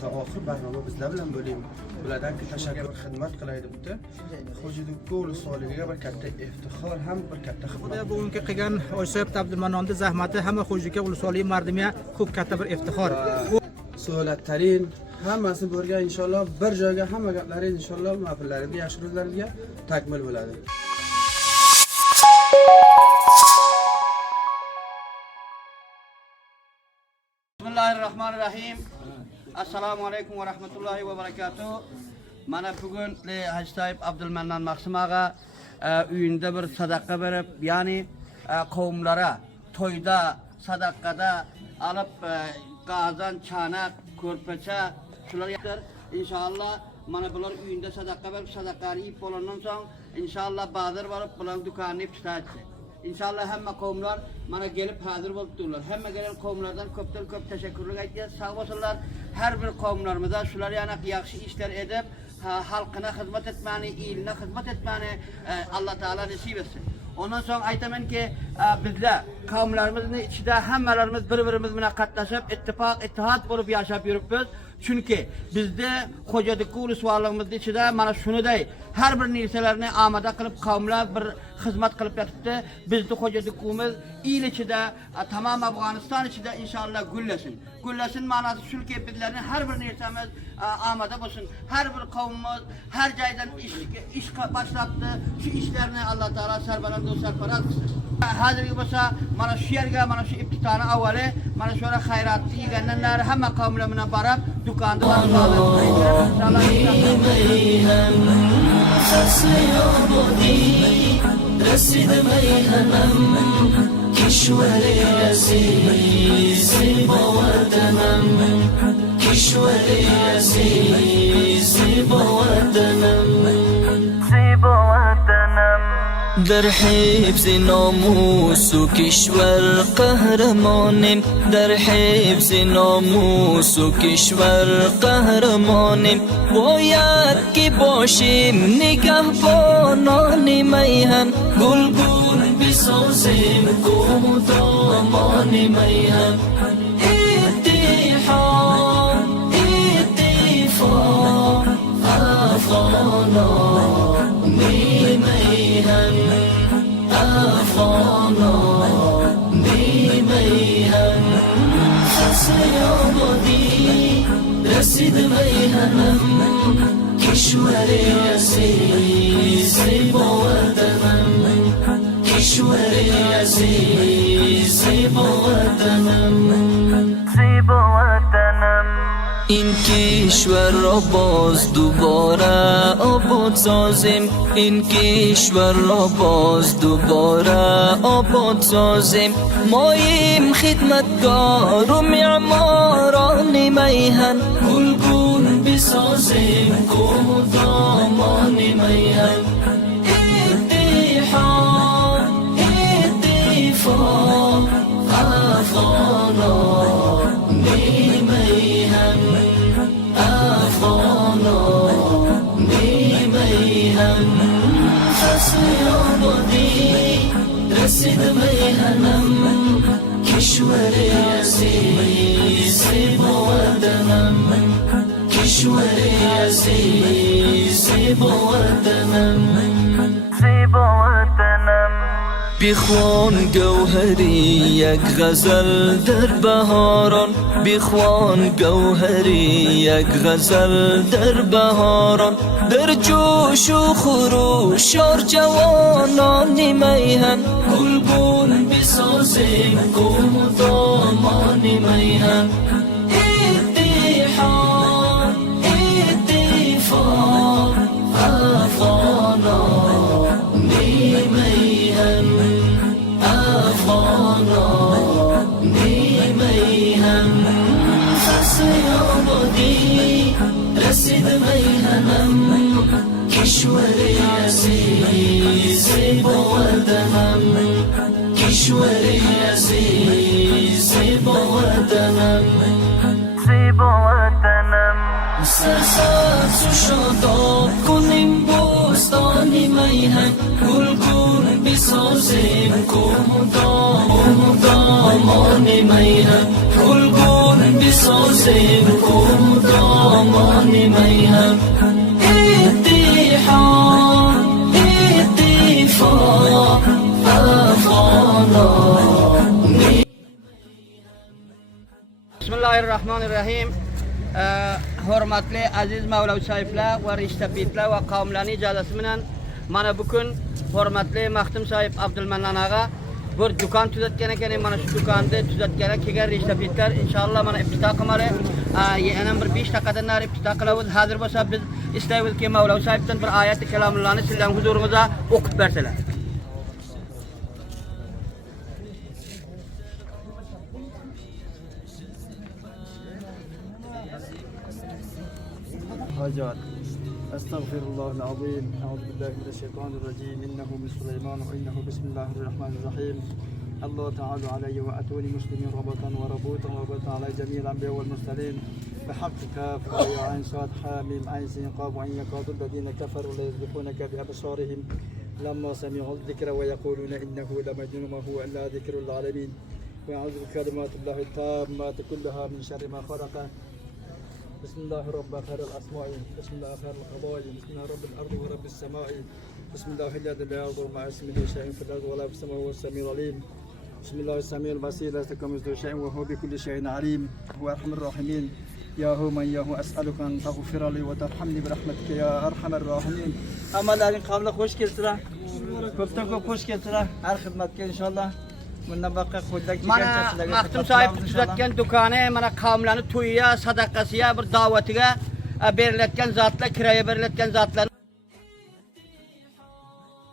ta oxir barnoma bizlar bilan bo'ling. Bulardan tashakkur xizmat qilaydi bitta. Xo'jalik Ulusoliga bir katta iftixor ham bir katta xizmat. Bugungi qilgan Oysoyib Abdulmanonning zahmati hamma Xo'jalik Ulusoliga mardimiya ko'p katta bir iftixor. Suhlatlaring hammasi bo'lgan inshaalloh bir joyga hamma gaplaringiz inshaalloh ma'fillaringizga yaxshi ro'zlaringizga takmil bo'ladi. Bismillahirrahmanirrahim. Assalomu alaykum va rahmatullohi va barakatuh. Mana bugun Hajtoyib Abdulmannon Maqsim ağa uyunda bir sadaqa berib, ya'ni qavmlara to'yda, sadaqada olib qozon, chanak, ko'rpacha shular yaptir. İnşallah mana bular uyunda sadaqa berib, sadaqani yeb bo'lgandan so'ng inshaalloh bazar borib bular do'konni tutadi. İnşallah hamma qavmlar mana gelip hazır bo'libdilar. Hamma gelen qavmlardan ko'pdan ko'p tashakkurlik aytamiz. Sağ bo'lsinlar. Har bir qavmlarimizda shular yana yaxshi ishlar edib, xalqına xizmat etmani, eline xizmat etmani Allah Taala nasip etsin. Ondan so'ng aytaman ki bizlar qavmlarimizning ichida hammalarimiz bir-birimiz bilan qatnashib, ittifoq, ittihod bo'lib yashab yuribmiz. Chunki bizda Xo'jalik Ulusvoligimizning ichida mana shuniday har bir narsalarni omada qilib qavmlar bir xizmat qilib yotibdi. Bizning Xo'jalikimiz il ichida, tamom Afg'oniston ichida inshaalloh gullasin. Gullasin ma'nosi shuki bizlarning har bir narsamiz omada bo'lsin. Har bir qavmimiz har joydan ish boshlabdi. Shu ishlarni Alloh taolo sarbaland va sarfaraz qilsin. Hozirgi bo'lsa mana shu yerga mana shu ibtitoni avvali mana shu xayratni yeganlar hamma qavmlar bilan borib do'konda رسید میهنم کشوری عزیز با وطنم کشوری عزیز با وطنم در حفظ ناموس و کشور قهرمانیم در حفظ ناموس و کشور قهرمانیم باید که باشیم نگهبانان میهن گلگون بسازیم کوه و دامان میهن اتحاد اتفاق افغانان میهن افغانان میهن فصل آبادی رسید میهنم کشوری عزیز با وطنم کشوری عزیز با وطنم این کشور را باز دوباره آباد سازیم این کشور را باز دوباره آباد سازیم ماییم خدمتگار و معماران میهن گلگون بسازیم کوه و دامان میهن اتحاد اتفاق افغانان میهن افغانان میهن فصل آبادی رسید میهنم کشوری عزیز با وطنم کشوری عزیز با وطنم بخوان گوهری یک غزل در بهاران بخوان گوهری یک غزل در بهاران در جوش و خروش شار جوانان میهن گلگون بسازیم کوه و دامان میهن اتحاد اتفاق افغانان میهن افغانان میهن فصل آبادی رسید میهنم کشوری عزیز با وطنم کشوری عزیز با وطنم سرسبز و شاداب کنیم بوستان میهن گلگون بسازیم کوه و دامان میهن گلگون احساس دامان میهم اتحاد اتفاق افغانا Bismillahirrahmanirrahim. Hurmatli aziz Mavlavi sahiblar va rishtabitlar va qavmlarning ijozati bilan mana bugun hurmatli Maxtum sahib Abdulmannan ağa bir do'kon tuzatgan ekan. Mana shu do'konni tuzatgan kelgan rishtabitlar inshaalloh mana iftitoh qilmari. Yana bir 5 daqiqadan nari iftitoh qilamiz. Hozir bo'lsa biz istaymiz-ki Mavlavi sahibdan bir oyat kalomlarni sizlarning huzuringizda o'qib bersalar. حاجات أستغفر الله العظيم أعوذ بالله من الشيطان الرجيم إنه من سليمان وإنه بسم الله الرحمن الرحيم الله تعالى علي وأتوني مسلمين ربطا وربوطا وربطا على جميع الأنبياء والمرسلين بحق كاف يا عين صاد حاميم عين سين قاف وعين يقاد الذين كفروا لا يسبقونك بأبصارهم لما سمعوا الذكر ويقولون إنه لمجنون ما هو إلا ذكر العالمين وأعوذ بكلمات الله التامات كلها من شر ما خلق بسم الله رب خير الأسماء بسم الله خير القضاء بسم الله رب الأرض ورب السماء بسم الله الذي لا يضر مع اسمه شيء في الأرض ولا في السماء وهو السميع العليم بسم الله السميع البصير لا يتكمل شيء وهو بكل شيء عليم هو أرحم الراحمين يا هو من يا هو أسألك أن تغفر لي وترحمني برحمتك يا أرحم الراحمين أما لكن قبل خوش كلترا كفتكو خوش كلترا على خدمتك إن شاء الله Bundan baqa qo'ldak Mana Maxtum sahib tuzatgan do'koni mana qavmlarni to'yiga, sadaqasiga, bir da'vatiga berilayotgan zotlar, kiraya berilayotgan zotlarni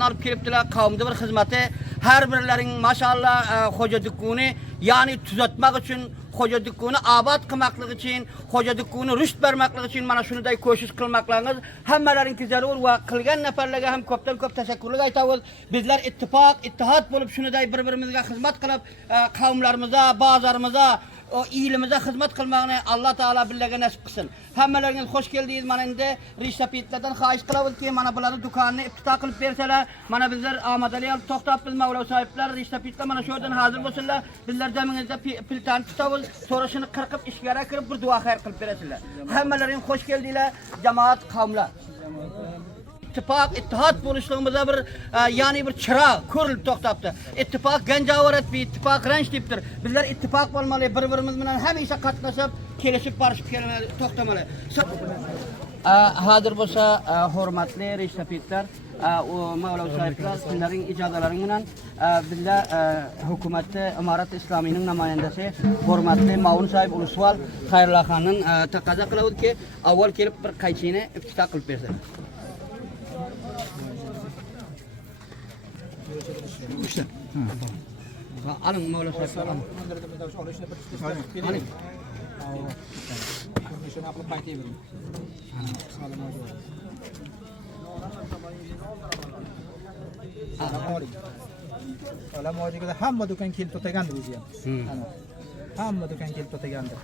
olib kelibdilar. Qavmda bir xizmati har birlaring maşallah xo'ja dukkuni, ya'ni tuzatmak uchun, xo'ja dukkuni obod qilmoqlik uchun, xo'ja dukkuni rushd bermoqlik uchun mana shunday ko'shish qilmoqlaringiz hammalaringiz zarur va qilgan nafarlarga ham ko'pdan ko'p tashakkurlik aytamiz. Bizlar ittifoq, ittihod bo'lib shunday bir-birimizga xizmat qilib, qavmlarimizga, bazarimizga o ilimizə xidmət qılmağını Allah Taala billəgə nəsib qılsın. Həmmələrinizə xoş gəldiniz. Mana indi riştapitlərdən xahiş qılırıq ki, mana bunların dükanını iftitah qılıb versələr, mana bizlər amadəli alıb toxtab biz Mavlavi sahiblər riştapitlər mana şuradan hazır bolsunlar. Bizlər zəminizdə piltan tutavuz, sonra şunu qırqıb işgərə qırıb bir dua xeyir qılıb verəsilər. Həmmələrinizə xoş gəldilər cemaat qavmlar. İttifak, ittihad buluşluğumuzda bir yani bir çıra kurulup toxtabdı. İttifak gencavaret bir ittifak renç tiptir. Bizler ittifak olmalı, birbirimiz bilen hem işe katlaşıp, kelişip barışıp toxtamalı. Hazır bolsa hurmatli riştapitler, Mavlavi sahibler, sizlerin icadaların bilen bizler hükümette İmarat İslami'nin namayendesi hurmatli Mavun sahib Ulusval Xayrullah Xan'ın taqaza qılavud ki, avval kelip bir qayçini iftitah qılıp versin. İşte. Alın Mavlavi sahibler. Alın. Hamma do'kon kelib to'tagandir o'zi ham. Hamma do'kon kelib to'tagandir.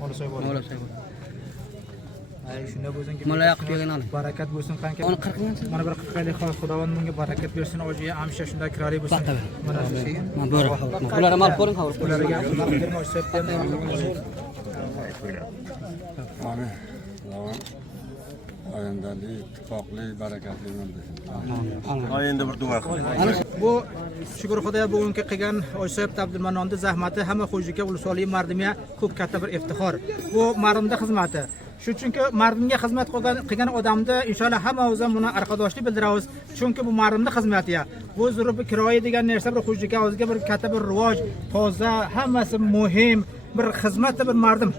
Mavlavi sahib. Ay shunda bo'lsin ki Mola yoqib yegan oling. Barakat bo'lsin qancha. Uni 40 ming. Mana bir 40 oylik Xudovand bunga barakat bersin, ojiga hamsha shunday kirali bo'lsin. Mana shu şey. Mana bo'ri. Ularga mal ko'ring xavr. Ularga maqdirni ochsabdan. Amin. Oyindali, ittifoqli, barakatli bo'lsin. Oyinda bir duo qiling. Bu shukr Xudoga bugungi qilgan Oysayib Abdulmannonning zahmati hamma xo'jlikka, ulusoliy mardimga ko'p katta bir iftixor. Bu mardimda xizmati. Chunki mardimga xizmat qilgan odamda inshaalloh hamma o'zim buni arqadoshlik bildiramiz. Chunki bu mardimda xizmatiga. Bu zurub kiroya degan narsa bir xo'jlikka o'ziga bir katta bir rivoj, toza, hammasi muhim bir xizmatda bir mardim.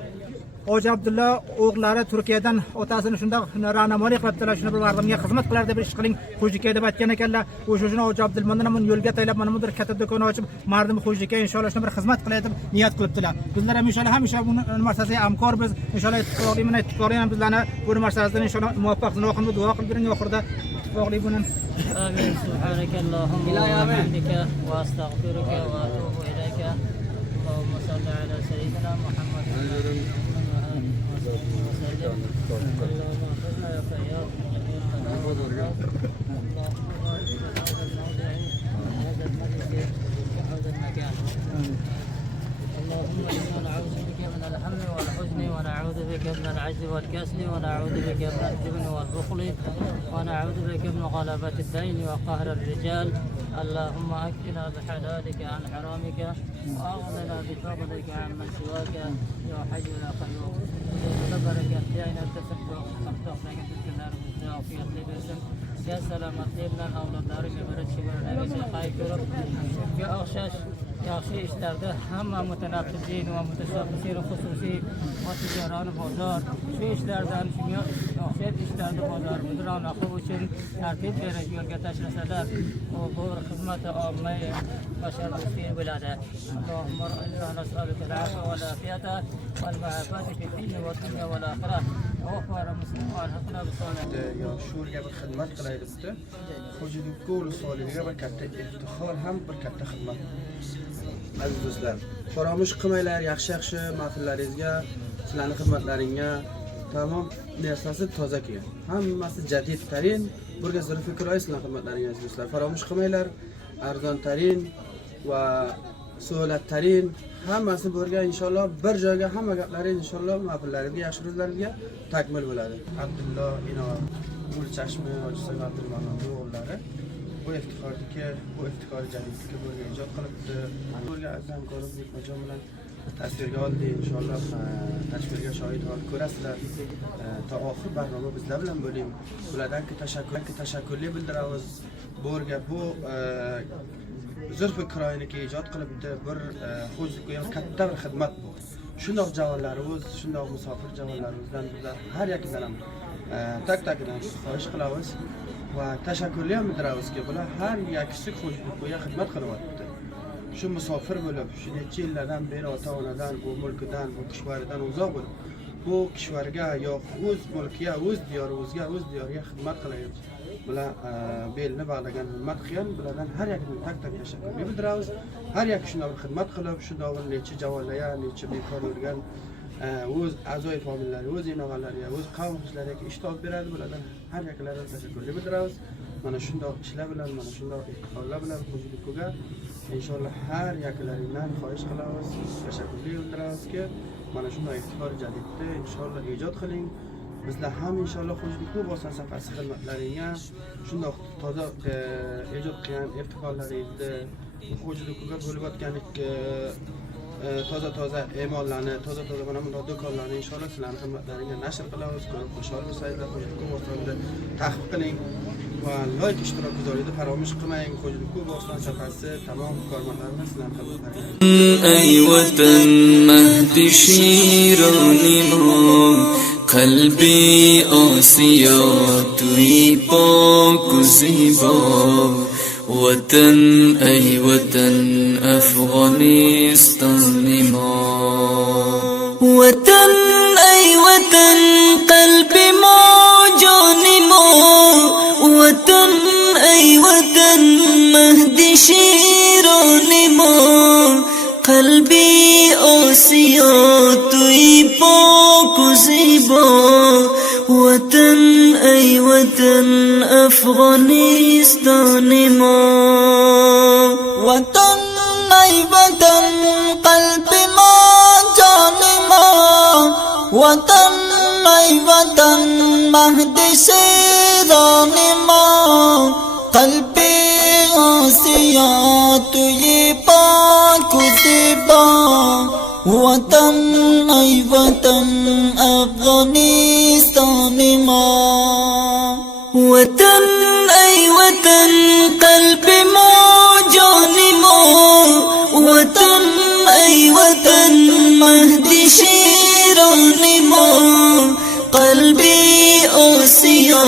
Hoji Abdulla o'g'illari Turkiyadan otasini shunda rahnamolik qilibdilar, shuni bir mardimga xizmat qilar deb ish qiling, xo'jlikka deb aytgan ekanlar. O'shani Hoji Abdulmandan ham yo'lga taylab mana bunday katta do'kon ochib, mardim xo'jlikka inshaalloh shuni bir xizmat qilay deb niyat qilibdilar. Bizlar ham inshaalloh hamisha buni marsasiga hamkormiz. Inshaalloh ittifoqli ham bizlarni bu marsasidan inshaalloh muvaffaq zinoqimni duo qilib bering oxirida ittifoqli bilan. Amin. Subhanakallahumma wa bihamdika wa astaghfiruka wa atubu ilayka. Allahumma salli ala sayyidina Muhammad. ونعوذ بك من الهم والحزن ونعوذ بك من العجز والكسل ونعوذ بك من الجبن والبخل ونعوذ بك من غلبة الدين وقهر الرجال. اللهم أكفنا بحلالك عن حرامك وأغننا بفضلك عمن سواك يا حي يا قيوم. تبارك أحيانا تسبح أخطأنا في النار وفي البسم يا سلامة لنا أولادنا برد شبر نبي خايفر يا أخشاش يا أخشي اشترده هم متنافسين ومتشابسين خصوصي وتجاران بازار شو اشتردن شو أخشي اشترد بازار مدران أخوشن ترتيب برجول قتاش رسالات وبور خدمة عامة بشر في بلاده. اللهم إنا نسألك العفو والعافية والمعافاة في الدين والدنيا والآخرة وغفر مسلم والحقنا بالصالح. یا شورga bir xizmat qilaydi bitta. Xo'jali ko'l solihiga bir katta iftixor ham bir katta xizmat. Aziz do'stlar, faromush qilmanglar yaxshi mahfillaringizga, sizlarning xizmatlaringga tamom narsasi toza kelgan. Hammasi jadid tarin, burga zulfikroy sizlarning xizmatlaringizga aziz do'stlar. Faromush qilmanglar, arzon tarin va so'lat tarin hammasi burga inshaalloh bir joyga hamma gaplaringiz inshaalloh mahfillaringizga, yaxshi ro'zlaringizga takmil bo'ladi. Abdullo Inoat Gulchashmi Hojisoy Abdulmanon o'g'illari bu iftixori jadidlikka burga ijod qilibdi. Burga aziz hamkorim Bekmajon bilan tasvirga oldi. Inshaalloh tasvirga shohid bo'lib ko'rasizlar. Ta oxir barnoma bizlar bilan bo'ling. Ulardan tashakkurli bildiramiz. Burga bu Zulfikroyniki ijod qilibdi. Bir xo'jlikka katta bir xizmat bu. Shundoq javonlarimiz, shundoq musofir javonlarimizdan bizlar har yakidan ham tak-takidan xohish qilamiz va tashakkurli ham bildiramizki, bular har yakisi xo'jlikka xizmat qilyapti. Shu musofir bo'lib, shu necha yillardan beri ota-onadan, bu mulkidan, bu kishvaridan uzoq bo'lib, bu kishvarga yo'q o'z mulkiga, o'z diyoriga xizmat qilyapti. Bular belni bog'lagan xizmat qilgan, bulardan har yakidan tak tashakkurli bildiramiz. Har yakki shunday bir xizmat qilib, shunday bir necha javonlarga, necha bekor yurgan o'z a'zoy familiyalari, o'z inog'alariga, o'z qavmdoshlariga ish topib beradi. Bulardan har yakkilaridan tashakkurli bildiramiz. Mana shunday ishlar bilan, mana shunday iftixorlar bilan xo'jalikka inshaalloh har yakkilaringdan xohish qilamiz, tashakkurli bildiramizki, mana shunday iftixor jadidni inshaalloh ijod qiling. Bizlar ham inshaalloh xo'jalikka bo'lsa safasi xizmatlaringga shunday toza ijod qilgan iftixorlaringizni xo'jalikka bo'lib o'tganlikka toza e'mollarni, toza mana bunday do'konlarni inshaalloh sizlarning xizmatlaringga nashr qilamiz. Ko'rib xushol bo'lsanglar, xo'jalikka bo'lsanglar taxqiq qiling va like ishtirokida faromush qilmang. Xo'jalikka bo'lsa safasi tamom kormanlarni sizlarning xizmatlaringga. ای وطن مهد شیرانی ما قلبی آسیا توی پاک و زیبا وطن ای وطن افغانستان ما وطن ای وطن قلب ما جان ما وطن ای وطن مهد شیران ما قلبی آسیا توی پاک و زیبا وطن ای وطن افغانستان ما وطن ای وطن قلب ما جان ما وطن ای وطن مهد شیران ما قلبی آسیا توی پاک و زیبا وطن ای وطن افغانستان ما وطن ای وطن قلب ما جان ما وطن ای وطن مهد شیران ما قلبی آسیا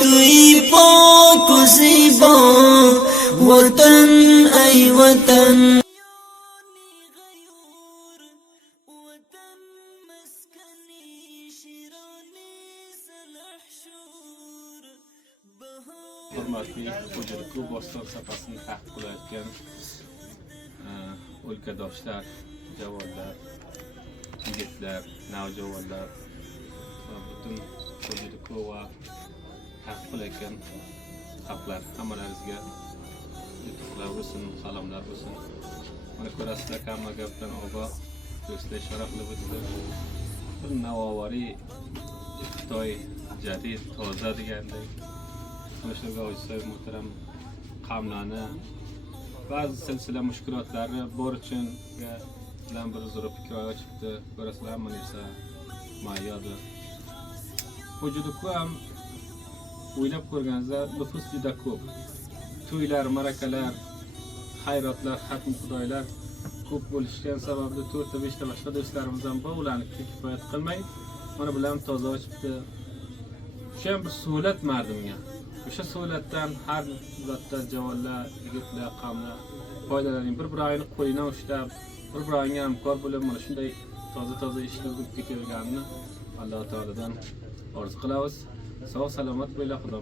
توی پاک و زیبا وطن ای وطن hurmatli xo'jalikka Bo'ston safasini haq qilayotgan o'lkadoshlar, javonlar, yigitlar, navjavonlar, butun xo'jalikka va haq qilayotgan xalqlar hammalaringizga yutuqlar bo'lsin, salomlar bo'lsin. Mana ko'rasizlar, hamma gapdan ogoh do'stlar ishora qilib o'tdi. Bir navovari Xitoy jadid toza degandek Mashhurga Oysoy muhtaram qavmlarni ba'zi silsila mushkulotlari bor uchun bilan bir zo'r fikr ochibdi. Ko'rasizlar, mana narsa mayyodir. Bu juda ko'p o'ylab ko'rganingizda nufus juda ko'p. To'ylar, ma'rakalar, xayrotlar, xatm xudoylar ko'p bo'lishgan sababli 4-5 ta boshqa do'stlarimiz ham bor, ularni kifoyat qilmay mana bilan toza ochibdi. Shu ham bir suhbat mardimga. O'sha suhbatdan har zotda javonlar, yigitlar, qavmlar foydalaning. Bir oyni qo'yina ushlab, bir oyga hamkor bo'lib mana shunday toza ishlar o'tib kelganini Alloh taoladan orzu qilamiz. Sog' salomat bo'ling, xudo